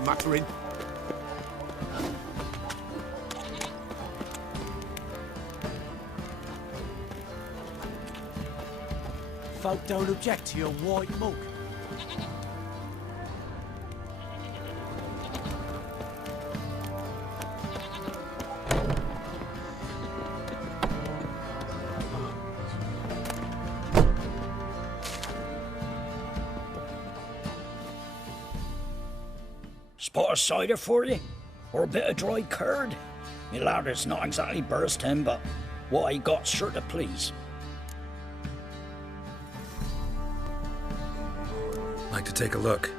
muttering. Folk don't object to your white mug. Spot of cider for you? Or a bit of dry curd? Me lad, it's not exactly bursting, but what I got's sure to please. Like to take a look.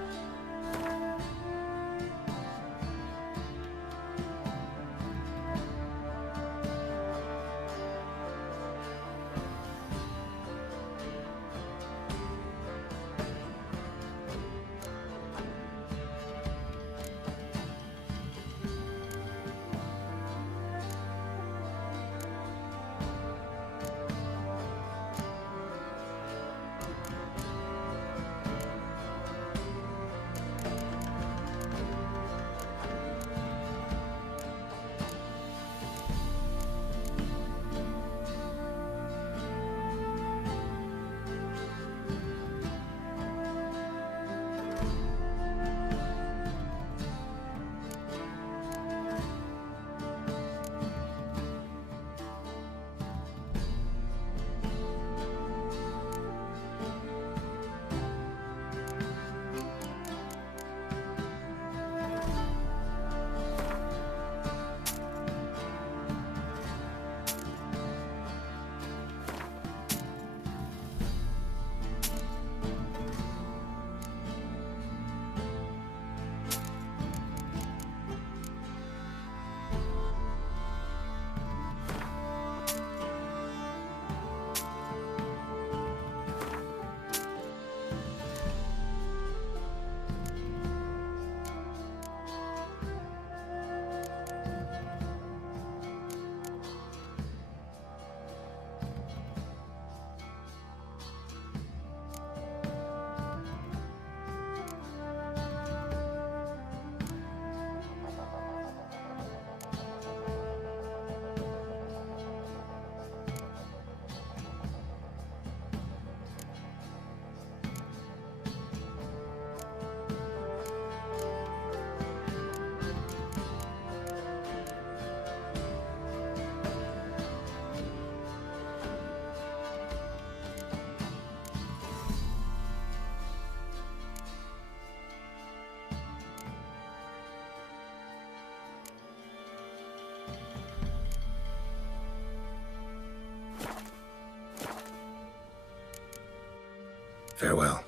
Farewell.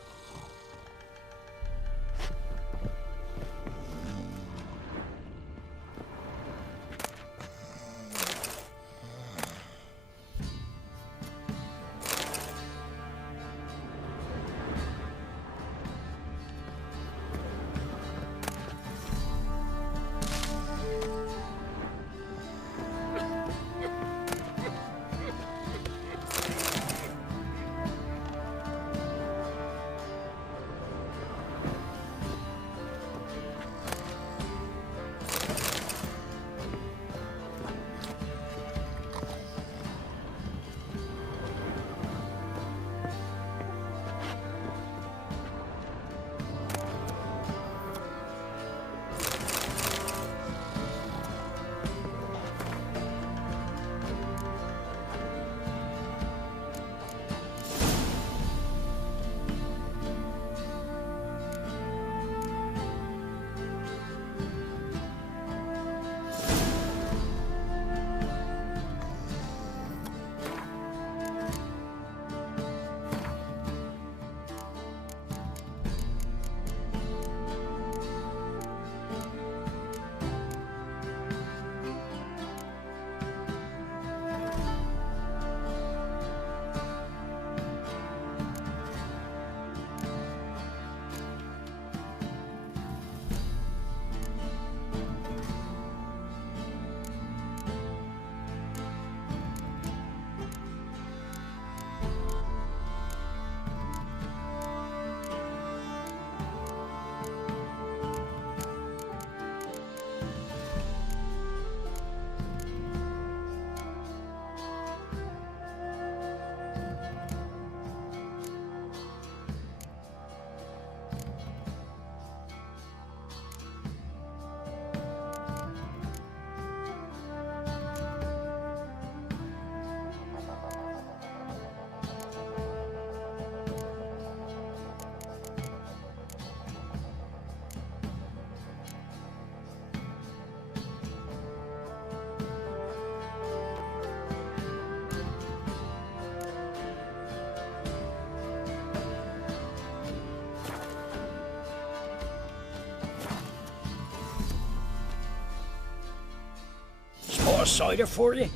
a cider for you?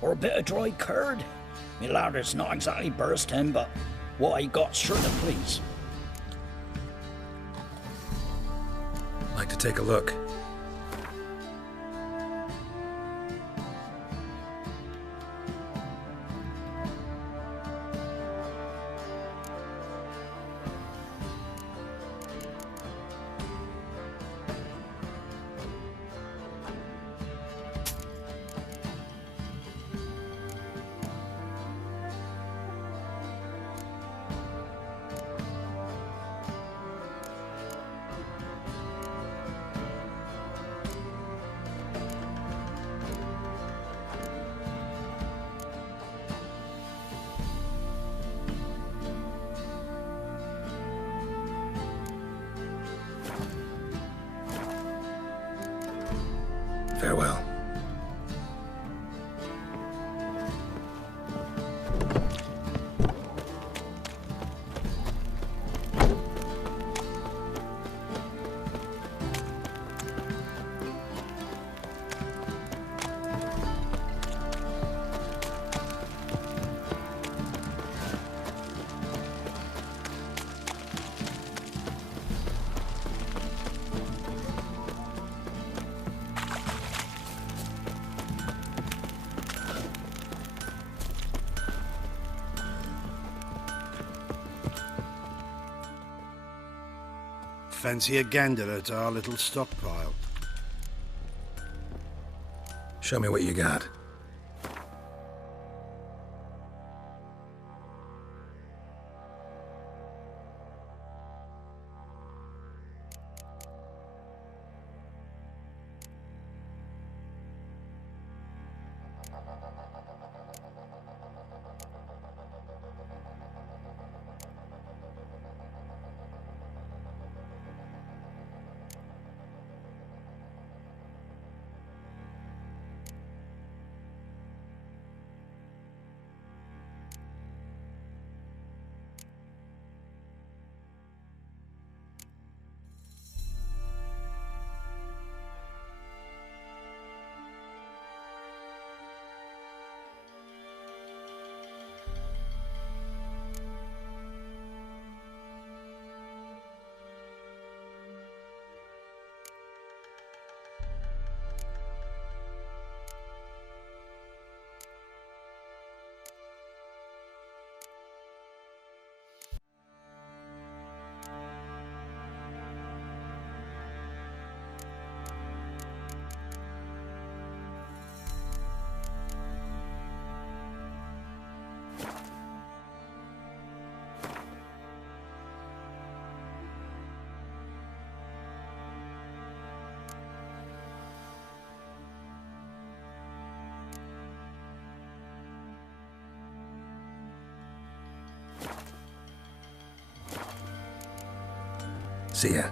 Or a bit of dry curd? Me ladder's not exactly bursting, but what I got's sure to please. Like to take a look. Farewell. Fancy a gander at our little stockpile? Show me what you got. See ya.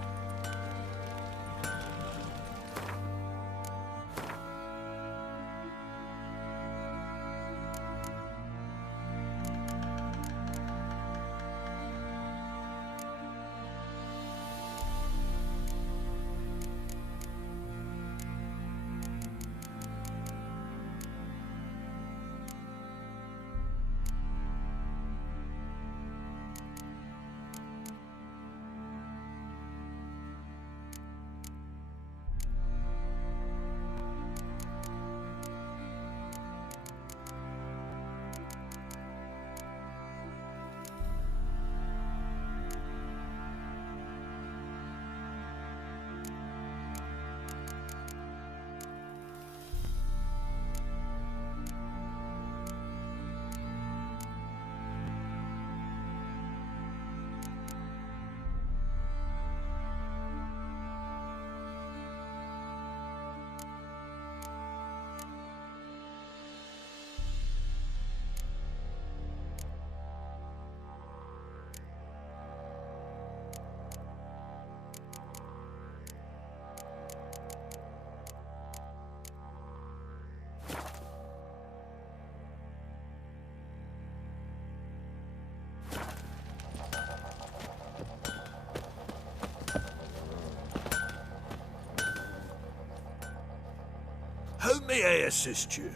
May I assist you?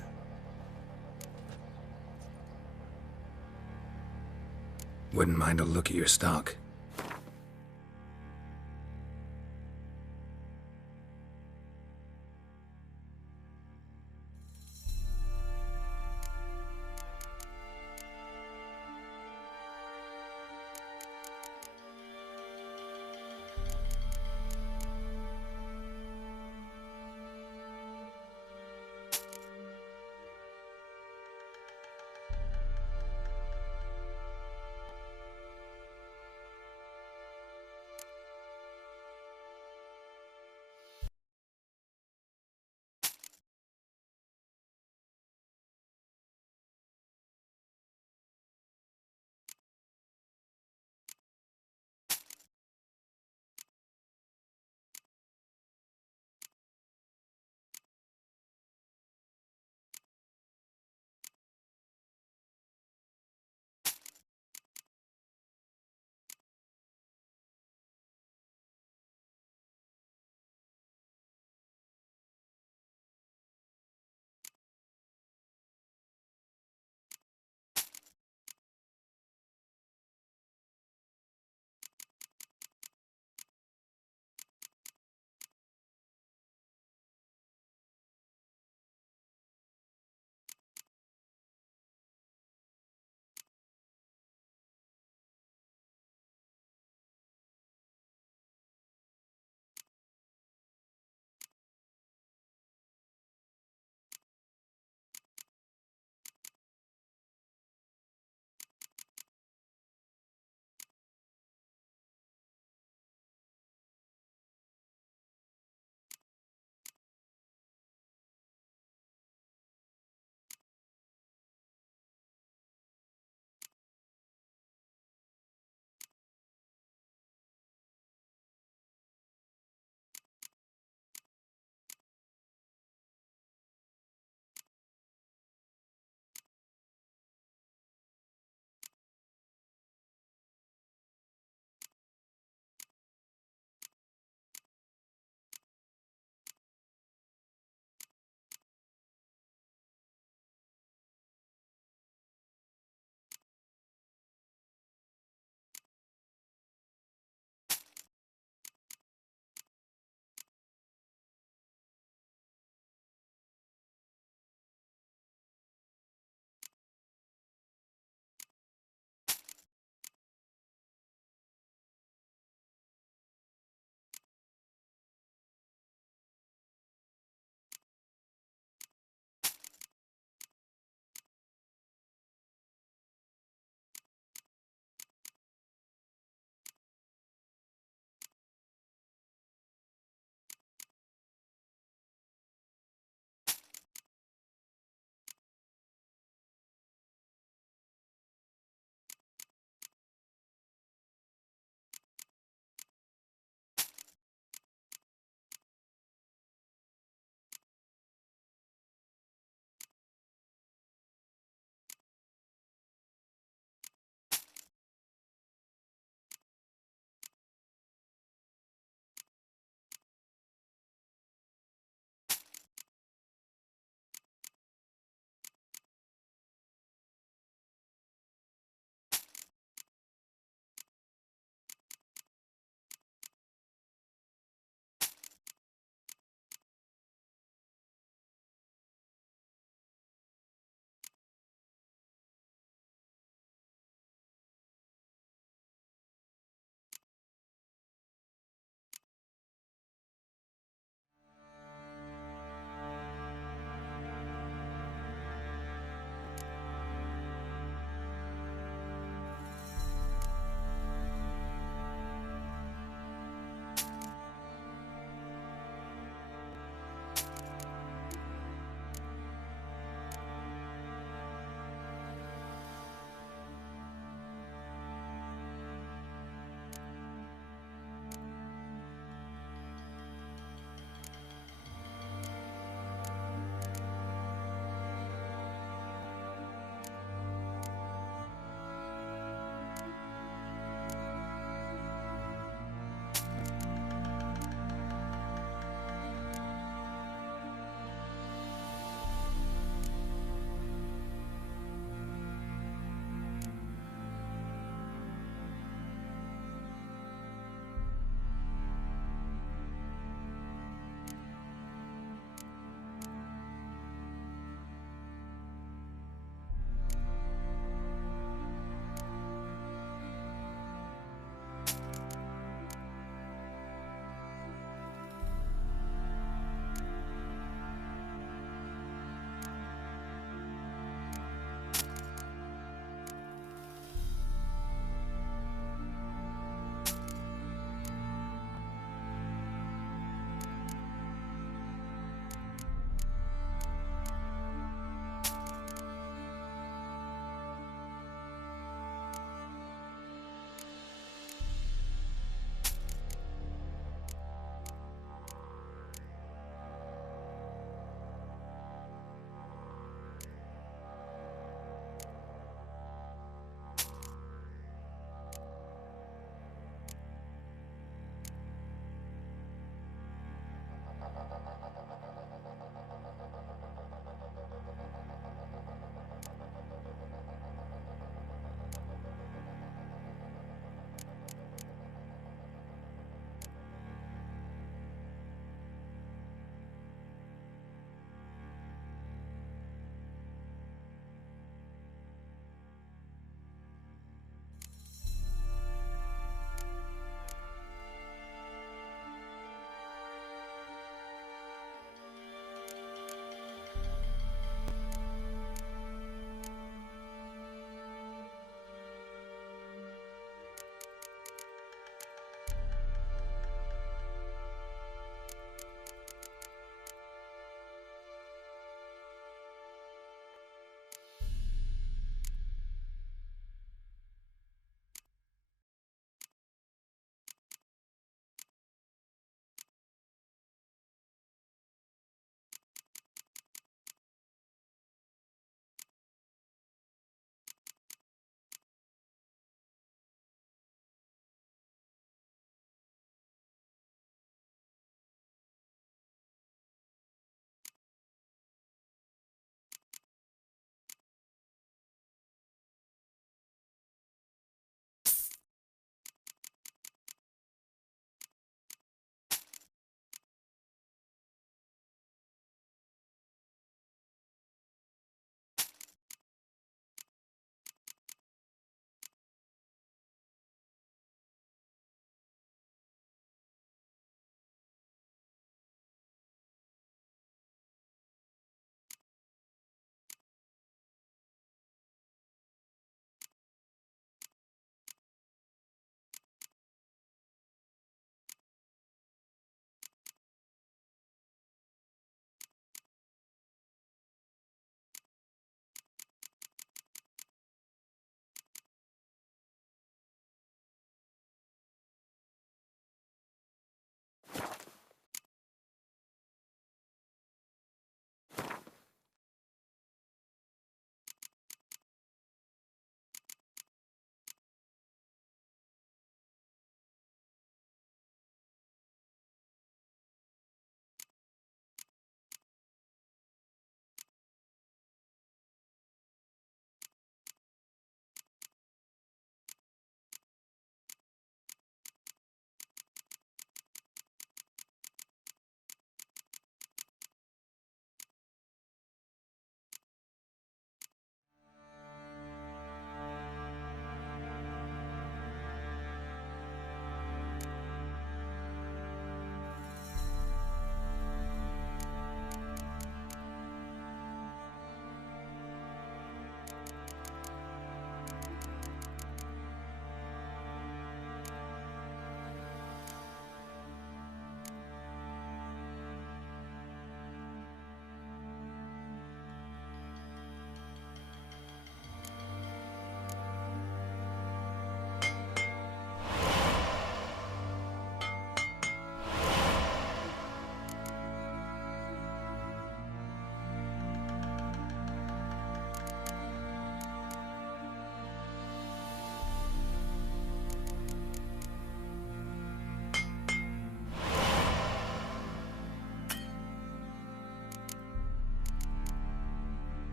Wouldn't mind a look at your stock.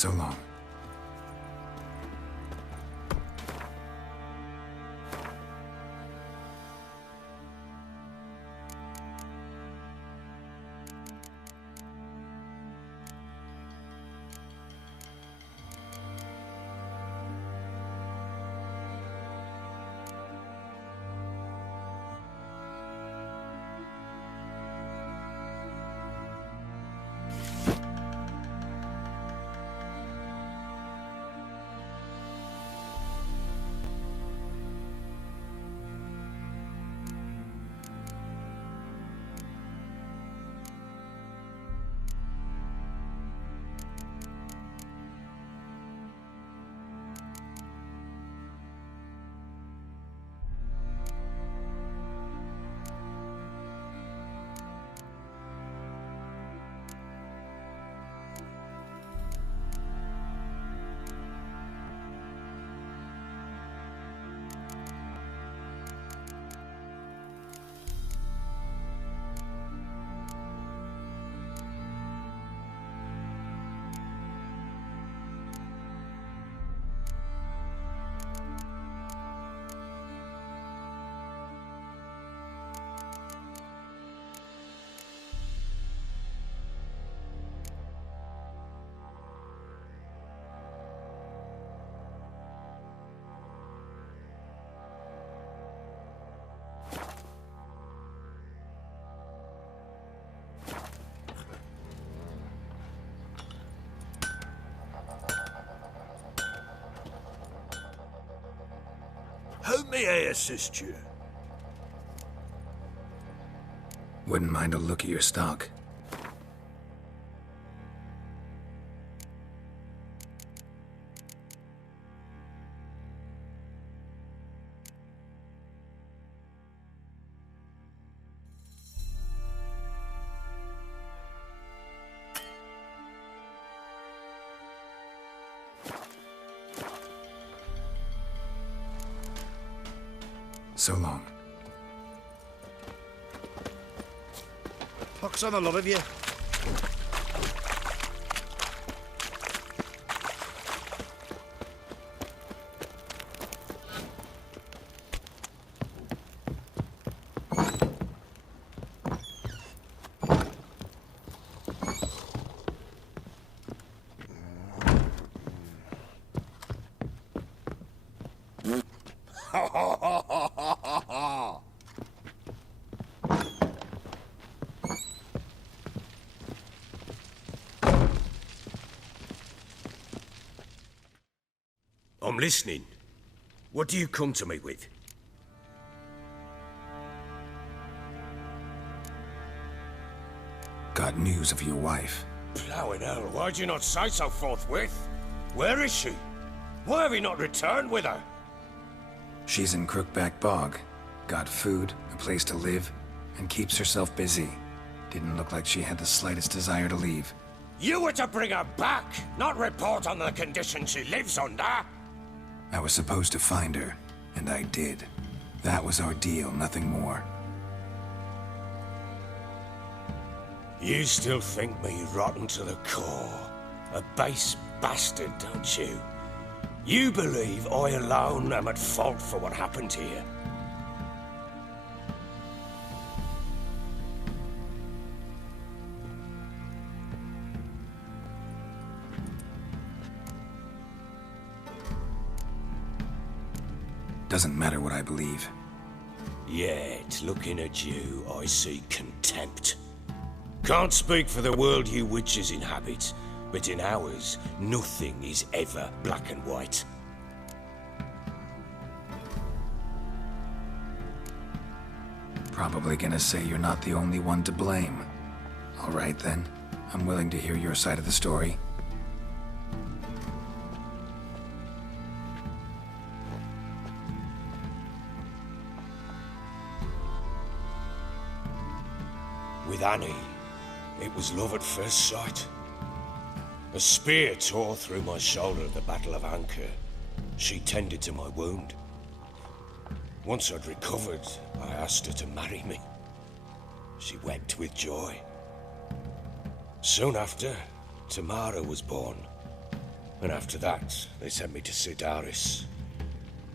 So long. How may I assist you? Wouldn't mind a look at your stock. So long. Pox on the love of you. I'm listening. What do you come to me with? Got news of your wife. Plowing hell, why'd you not say so forthwith? Where is she? Why have you not returned with her? She's in Crookback Bog. Got food, a place to live, and keeps herself busy. Didn't look like she had the slightest desire to leave. You were to bring her back, not report on the conditions she lives under. I was supposed to find her, and I did. That was our deal, nothing more. You still think me rotten to the core. A base bastard, don't you? You believe I alone am at fault for what happened here. Doesn't matter what I believe. Yet, looking at you, I see contempt. Can't speak for the world you witches inhabit, but in ours, nothing is ever black and white. Probably gonna say you're not the only one to blame. All right then, I'm willing to hear your side of the story. With Annie, it was love at first sight. A spear tore through my shoulder at the Battle of Anchor. She tended to my wound. Once I'd recovered, I asked her to marry me. She wept with joy. Soon after, Tamara was born. And after that, they sent me to Sidaris.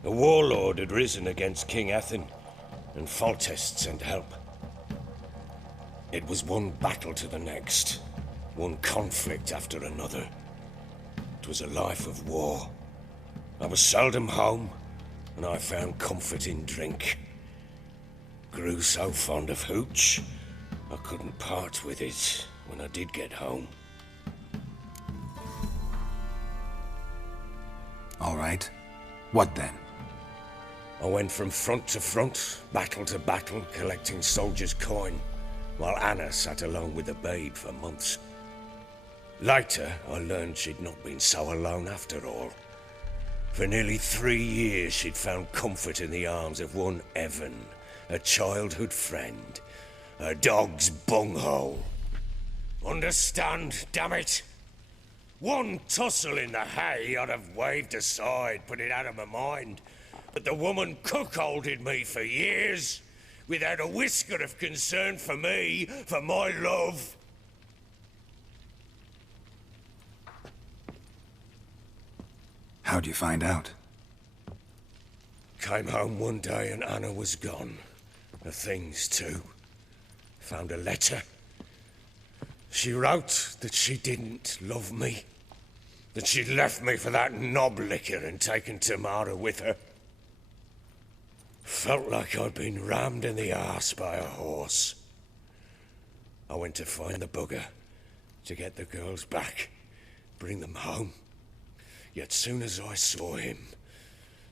A warlord had risen against King Ethan, and Foltest sent help. It was one battle to the next, one conflict after another. It was a life of war. I was seldom home, and I found comfort in drink. Grew so fond of hooch, I couldn't part with it when I did get home. All right. What then? I went from front to front, battle to battle, collecting soldiers' coin, while Anna sat alone with the babe for months. Later, I learned she'd not been so alone after all. For nearly 3 years, she'd found comfort in the arms of one Evan, a childhood friend, a dog's bunghole. Understand, damn it? One tussle in the hay I'd have waved aside, put it out of my mind. But the woman cuckolded me for years, without a whisker of concern for me, for my love. How'd you find out? Came home one day and Anna was gone. Her things too. Found a letter. She wrote that she didn't love me. That she'd left me for that knob licker and taken Tamara with her. Felt like I'd been rammed in the arse by a horse. I went to find the bugger, to get the girls back, bring them home. Yet soon as I saw him,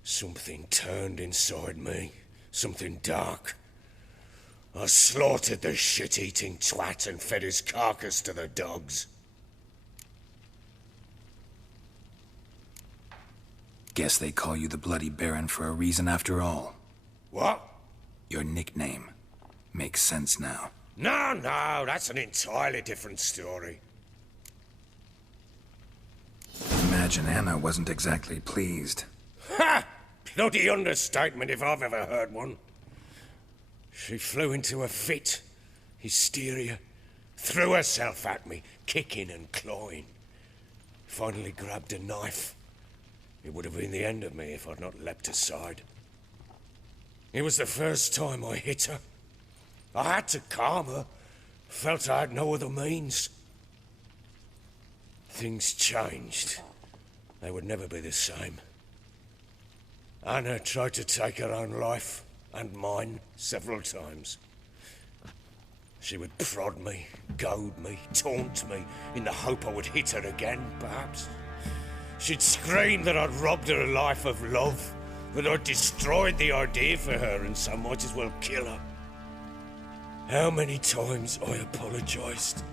something turned inside me, something dark. I slaughtered the shit-eating twat and fed his carcass to the dogs. Guess they call you the Bloody Baron for a reason after all. What? Your nickname. Makes sense now. No, that's an entirely different story. Imagine Anna wasn't exactly pleased. Ha! Bloody understatement if I've ever heard one. She flew into a fit, hysteria, threw herself at me, kicking and clawing. Finally grabbed a knife. It would have been the end of me if I'd not leapt aside. It was the first time I hit her. I had to calm her. Felt I had no other means. Things changed. They would never be the same. Anna tried to take her own life, and mine, several times. She would prod me, goad me, taunt me, in the hope I would hit her again, perhaps. She'd scream that I'd robbed her life of love, that I'd destroyed the idea for her and so might as well kill her. How many times I apologized.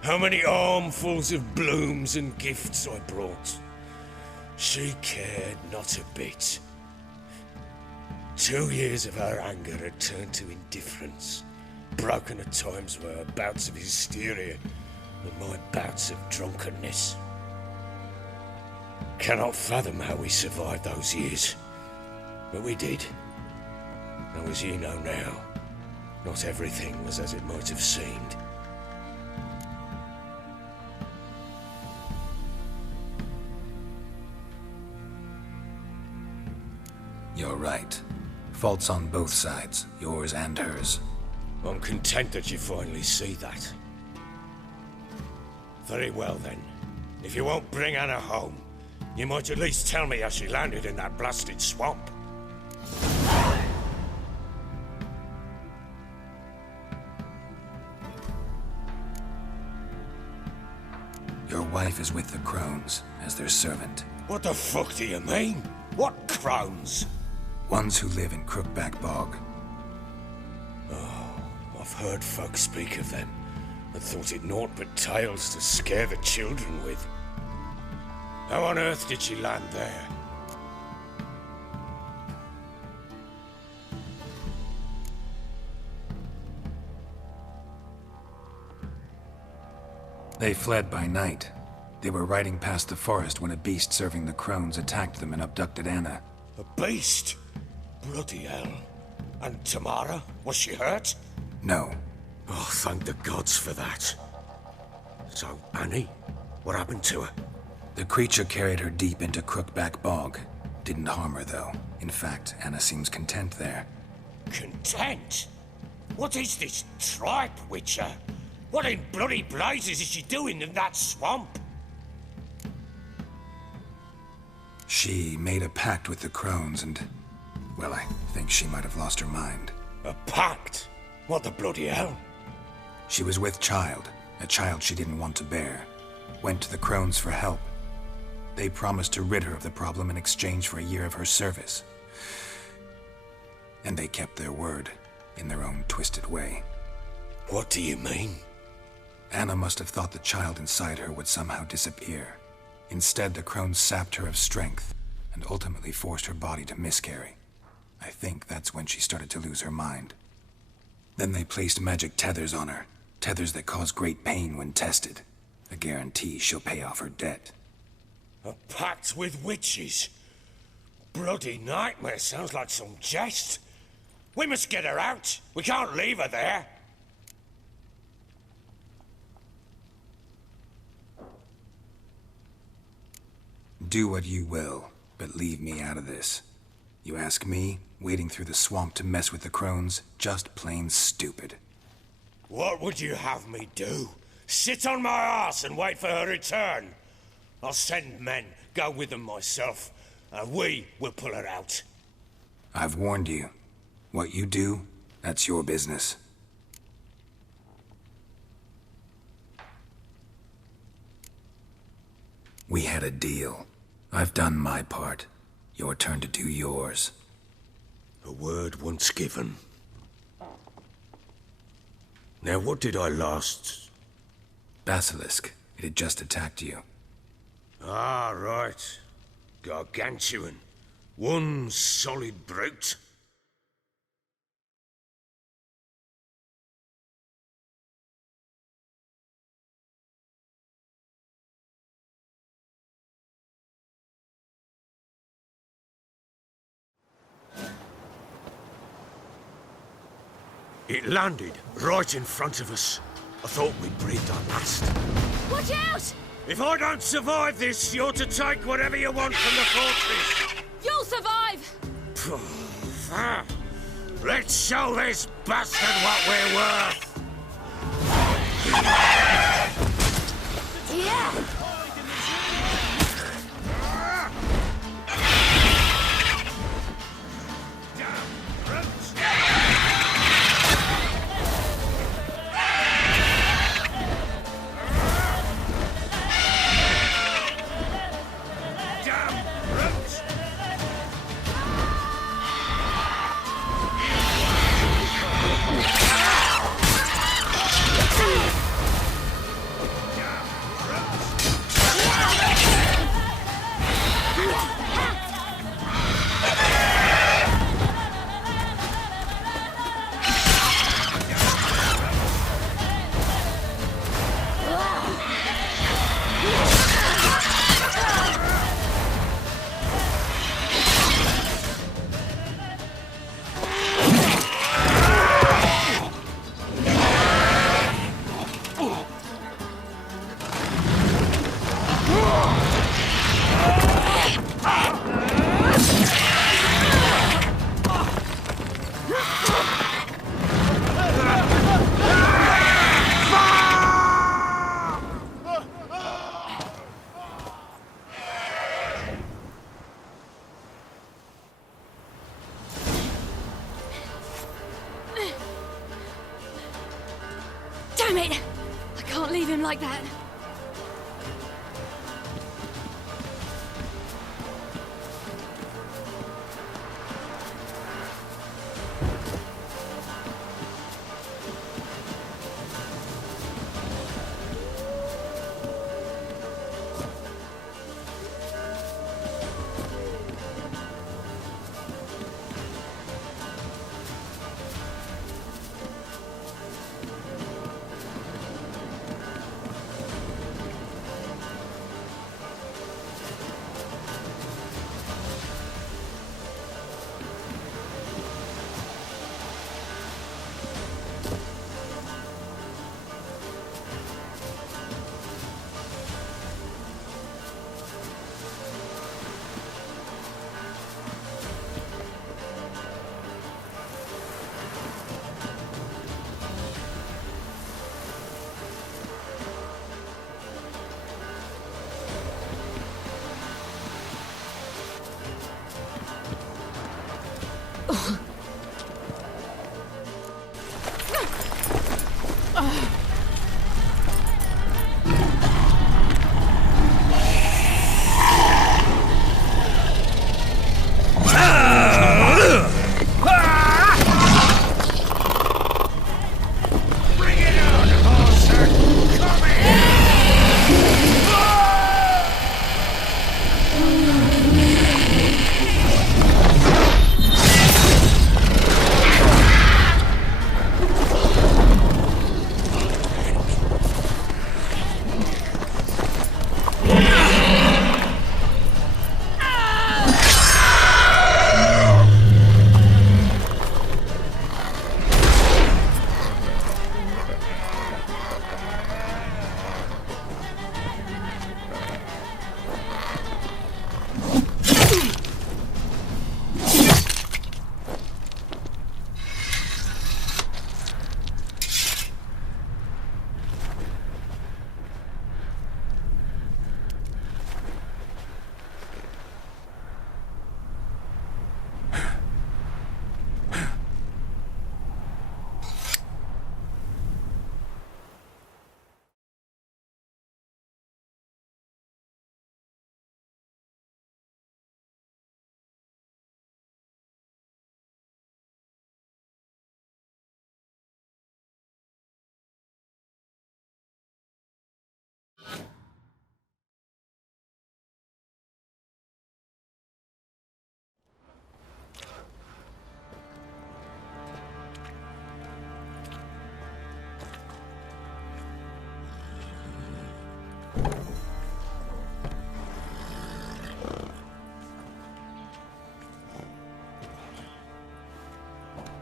How many armfuls of blooms and gifts I brought. She cared not a bit. 2 years of her anger had turned to indifference, broken at times by her bouts of hysteria and my bouts of drunkenness. Cannot fathom how we survived those years. But we did. Now, as you know now, not everything was as it might have seemed. You're right. Faults on both sides, yours and hers. I'm content that you finally see that. Very well then. If you won't bring Anna home, you might at least tell me how she landed in that blasted swamp. Your wife is with the Crones, as their servant. What the fuck do you mean? What crones? Ones who live in Crookback Bog. Oh, I've heard folk speak of them, and thought it naught but tales to scare the children with. How on earth did she land there? They fled by night. They were riding past the forest when a beast serving the Crones attacked them and abducted Anna. A beast? Bloody hell. And Tamara? Was she hurt? No. Oh, thank the gods for that. So, Annie? What happened to her? The creature carried her deep into Crookback Bog. Didn't harm her, though. In fact, Anna seems content there. Content? What is this tripe, Witcher? What in bloody blazes is she doing in that swamp? She made a pact with the crones and... well, I think she might have lost her mind. A pact? What the bloody hell? She was with child, a child she didn't want to bear. Went to the crones for help. They promised to rid her of the problem in exchange for a year of her service. And they kept their word, in their own twisted way. What do you mean? Anna must have thought the child inside her would somehow disappear. Instead, the crones sapped her of strength, and ultimately forced her body to miscarry. I think that's when she started to lose her mind. Then they placed magic tethers on her, tethers that cause great pain when tested. A guarantee she'll pay off her debt. A pact with witches? Bloody nightmare, sounds like some jest. We must get her out. We can't leave her there. Do what you will, but leave me out of this. You ask me, wading through the swamp to mess with the crones, just plain stupid. What would you have me do? Sit on my arse and wait for her return? I'll send men, go with them myself, and we will pull her out. I've warned you. What you do, that's your business. We had a deal. I've done my part. Your turn to do yours. A word once given. Now what did I last... Basilisk. It had just attacked you. Ah, right. Gargantuan. One solid brute. It landed right in front of us. I thought we'd breathed our last. Watch out! If I don't survive this, you're to take whatever you want from the fortress. You'll survive! Let's show this bastard what we're worth. Yeah! Damn it! I can't leave him like that.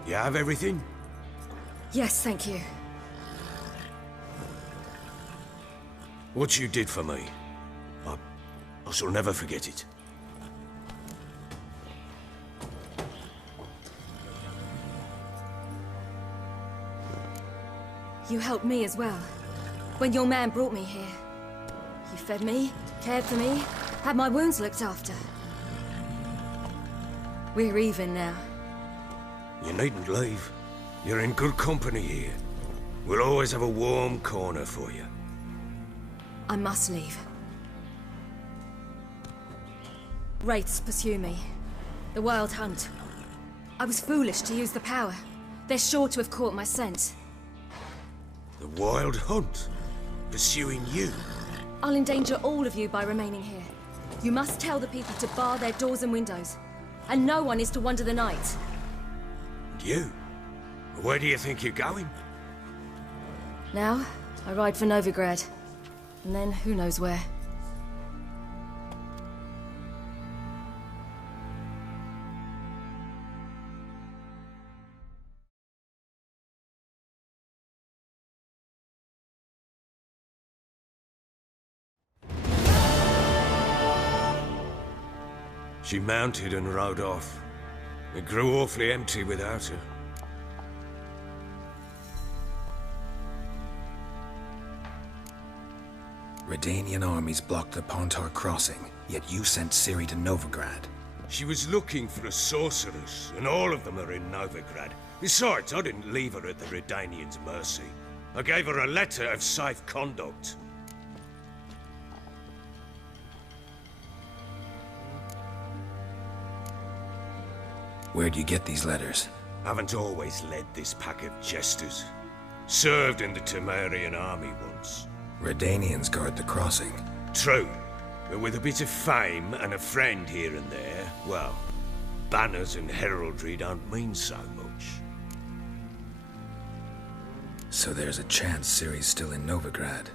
You have everything? Yes, thank you. What you did for me, I shall never forget it. You helped me as well. When your man brought me here. You fed me, cared for me, had my wounds looked after. We're even now. You needn't leave. You're in good company here. We'll always have a warm corner for you. I must leave. Wraiths pursue me. The Wildhunt. I was foolish to use the power. They're sure to have caught my scent. The Wildhunt? Pursuing you? I'll endanger all of you by remaining here. You must tell the people to bar their doors and windows. And no one is to wander the night. And you? Where do you think you're going? Now, I ride for Novigrad. And then who knows where. She mounted and rode off. It grew awfully empty without her. Redanian armies blocked the Pontar crossing, yet you sent Ciri to Novigrad. She was looking for a sorceress, and all of them are in Novigrad. Besides, I didn't leave her at the Redanians' mercy. I gave her a letter of safe conduct. Where'd you get these letters? Haven't always led this pack of jesters. Served in the Temerian army once. Redanians guard the crossing. True, but with a bit of fame and a friend here and there, well, banners and heraldry don't mean so much. So there's a chance Ciri's still in Novigrad.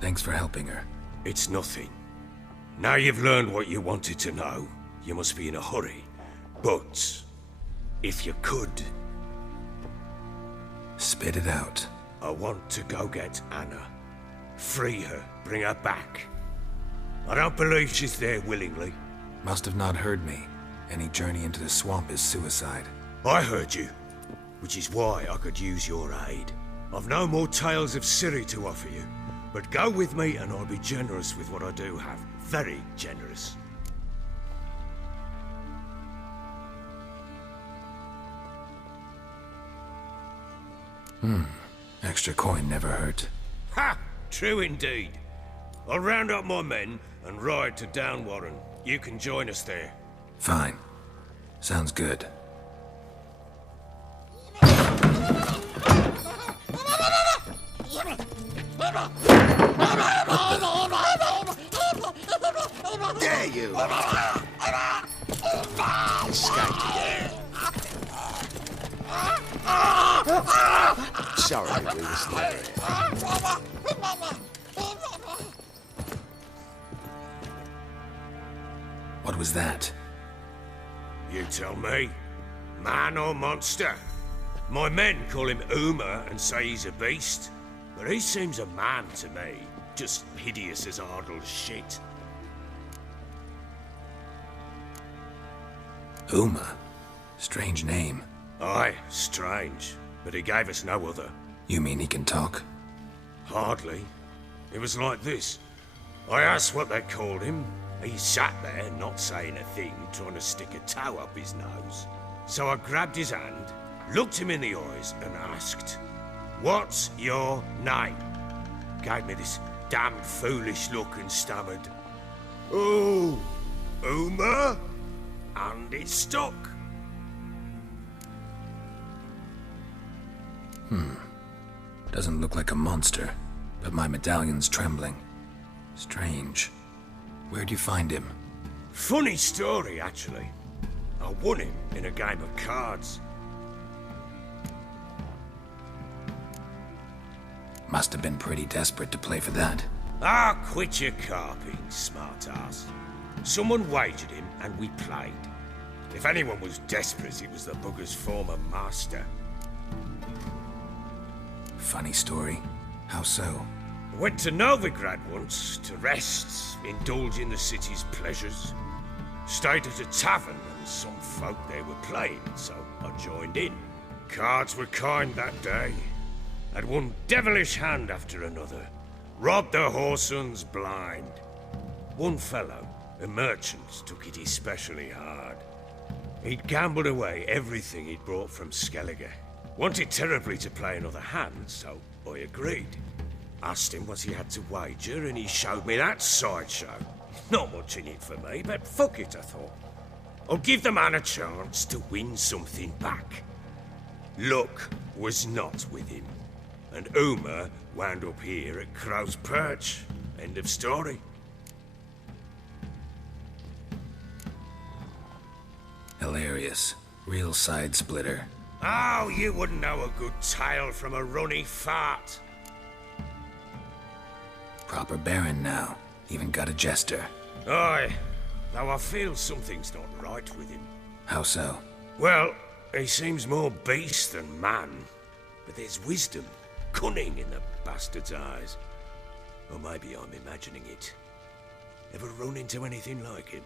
Thanks for helping her. It's nothing. Now you've learned what you wanted to know, you must be in a hurry. But, if you could... Spit it out. I want to go get Anna. Free her, bring her back. I don't believe she's there willingly. Must have not heard me. Any journey into the swamp is suicide. I heard you, which is why I could use your aid. I've no more tales of Ciri to offer you, but go with me and I'll be generous with what I do have. Very generous. Extra coin never hurt. Ha! True indeed. I'll round up my men and ride to Downwarren. You can join us there. Fine. Sounds good. Dare you! Escaped again. Sorry, we was never here. What was that? You tell me. Man or monster? My men call him Uma and say he's a beast. But he seems a man to me. Just hideous as Ardle's shit. Uma? Strange name. Aye, strange. But he gave us no other. You mean he can talk? Hardly. It was like this. I asked what they called him. He sat there, not saying a thing, trying to stick a toe up his nose. So I grabbed his hand, looked him in the eyes, and asked, "What's your name?" Gave me this damned foolish look and stammered, "Oh, Uma?" And it stuck. Doesn't look like a monster, but my medallion's trembling. Strange. Where'd you find him? Funny story, actually. I won him in a game of cards. Must have been pretty desperate to play for that. Ah, quit your carping, smart-ass. Someone wagered him, and we played. If anyone was desperate, it was the bugger's former master. Funny story. How so? Went to Novigrad once, to rest, indulge in the city's pleasures. Stayed at a tavern, and some folk there were playing, so I joined in. Cards were kind that day. Had one devilish hand after another. Robbed the whoresun's blind. One fellow, a merchant, took it especially hard. He'd gambled away everything he'd brought from Skellige. Wanted terribly to play another hand, so I agreed. Asked him what he had to wager, and he showed me that sideshow. Not much in it for me, but fuck it, I thought. I'll give the man a chance to win something back. Luck was not with him, and Uma wound up here at Crow's Perch. End of story. Hilarious. Real side splitter. Oh, you wouldn't know a good tale from a runny fart. Proper baron now. Even got a jester. Aye, though I feel something's not right with him. How so? Well, he seems more beast than man. But there's wisdom, cunning in the bastard's eyes. Or maybe I'm imagining it. Ever run into anything like him?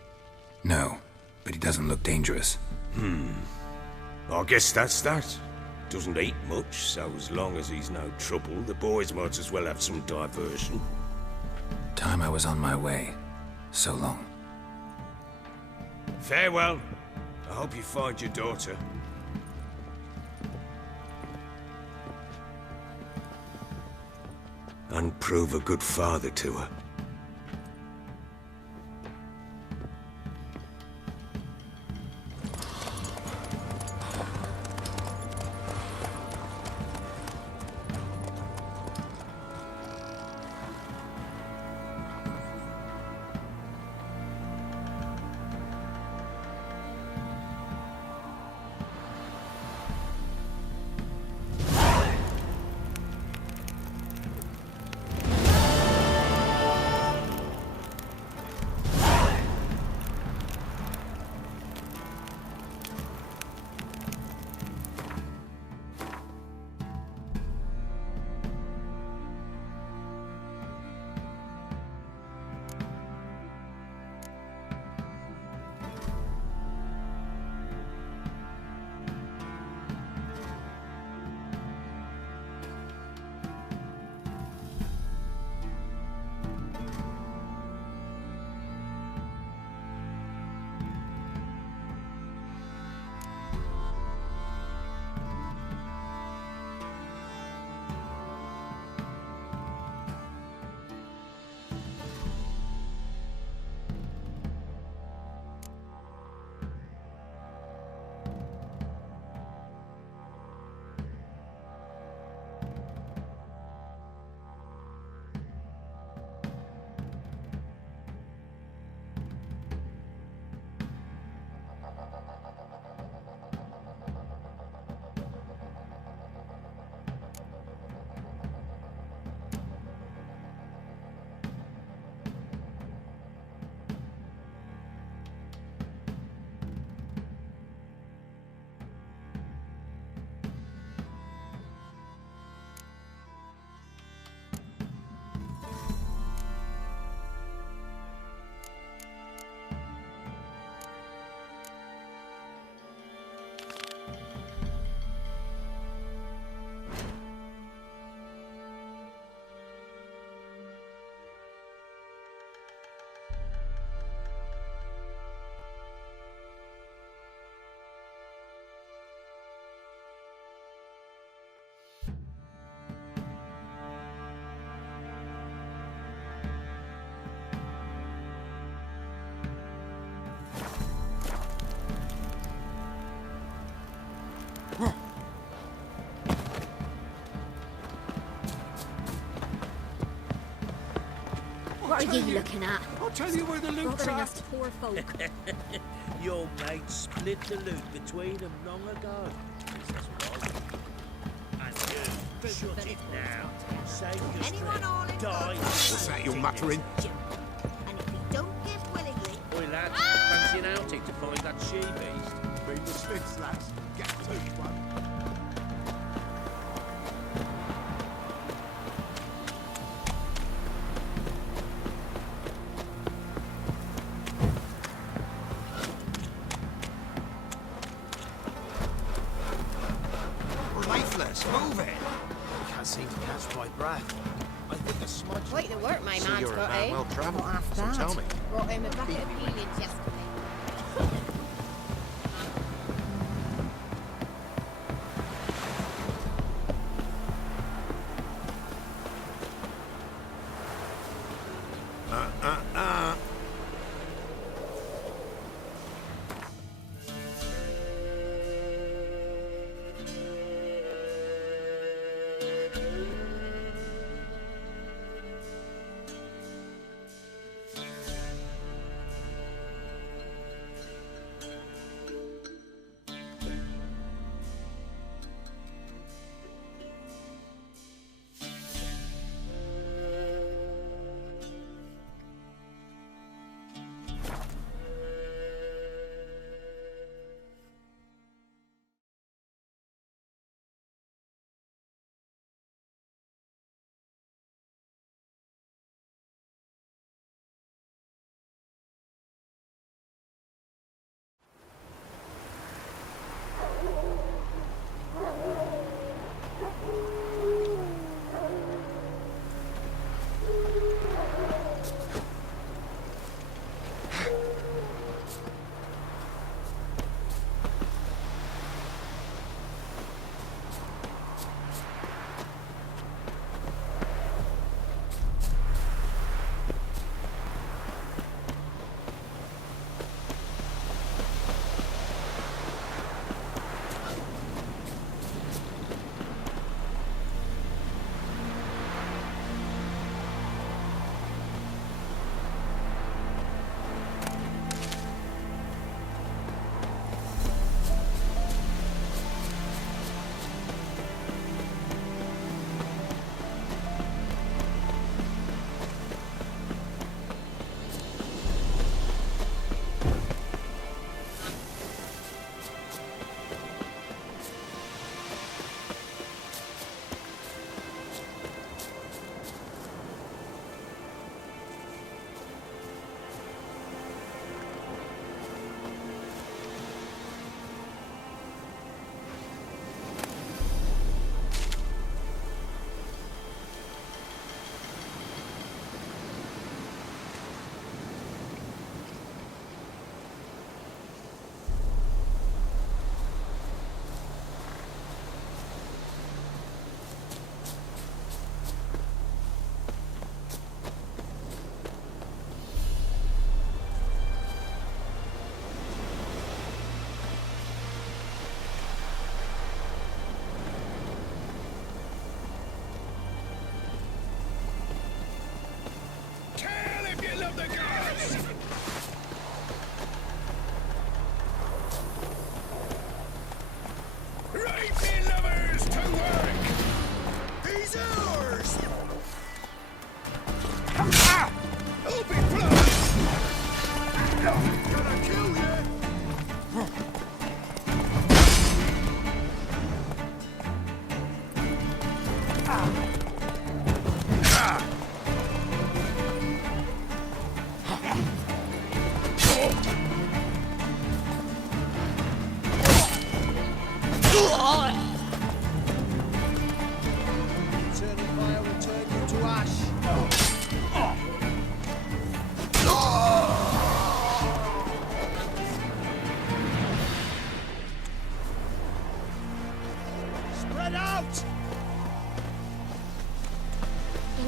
No, but he doesn't look dangerous. I guess that's that. Doesn't eat much, so as long as he's no trouble, the boys might as well have some diversion. Time I was on my way. So long. Farewell. I hope you find your daughter. And prove a good father to her. What are you looking at? I'll tell you where the loot's Bothering at. us poor folk. Your mate split the loot between them long ago. And you shut it now. Save your strength. Die. What's that you're muttering? And if he don't give willingly, Oi, lad. Fancy an outing to find that she-beast? Bring the sticks, lads. Get to one. Lifeless, move it! Can't seem to catch my breath. I think a smudge. quite the work my So man's you're a got, man eh? well travelled. Not half So bad. tell me. Brought him a bucket of peelings yesterday.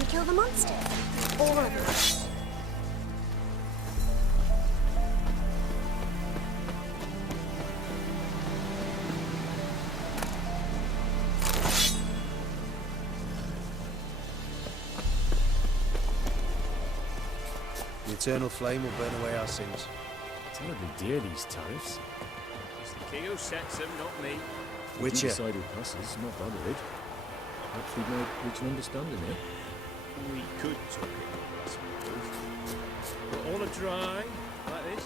Kill the monster. All of us. eternal flame will burn away our sins. It's hardly dear, these tariffs. It's the king who sets them, not me. Witcher. Decided passes, not bothered. Perhaps we might reach an understanding here. We could talk it over, I suppose. But all a dry, like this.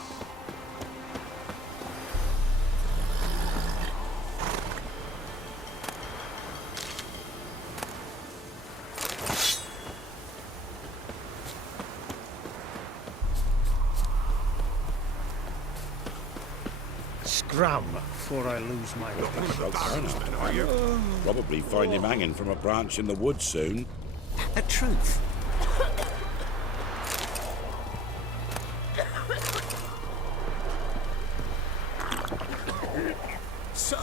Scram before I lose my wits. Probably find him hanging from a branch in the woods soon. The truth. Sir,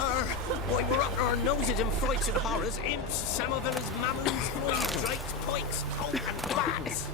why we're up to our noses in frights and horrors, imps, some of them as mammons, fleas, drakes, pikes, hope and bats.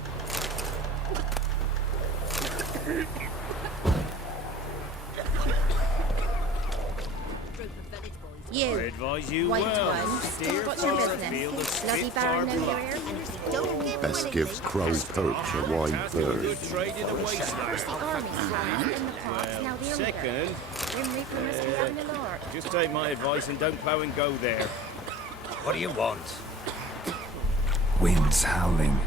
I advise you White well. ones. Steer What's your far business? afield of Bloody spit Baron far no blood. here? And if they don't give Best willingly, gives crow perch a wide bird. Good trade in the wasteland. The army flying in the parks, now the Second, Grim Reaper must be having a lark. just take my advice and don't bow and go there. What do you want? Winds howling,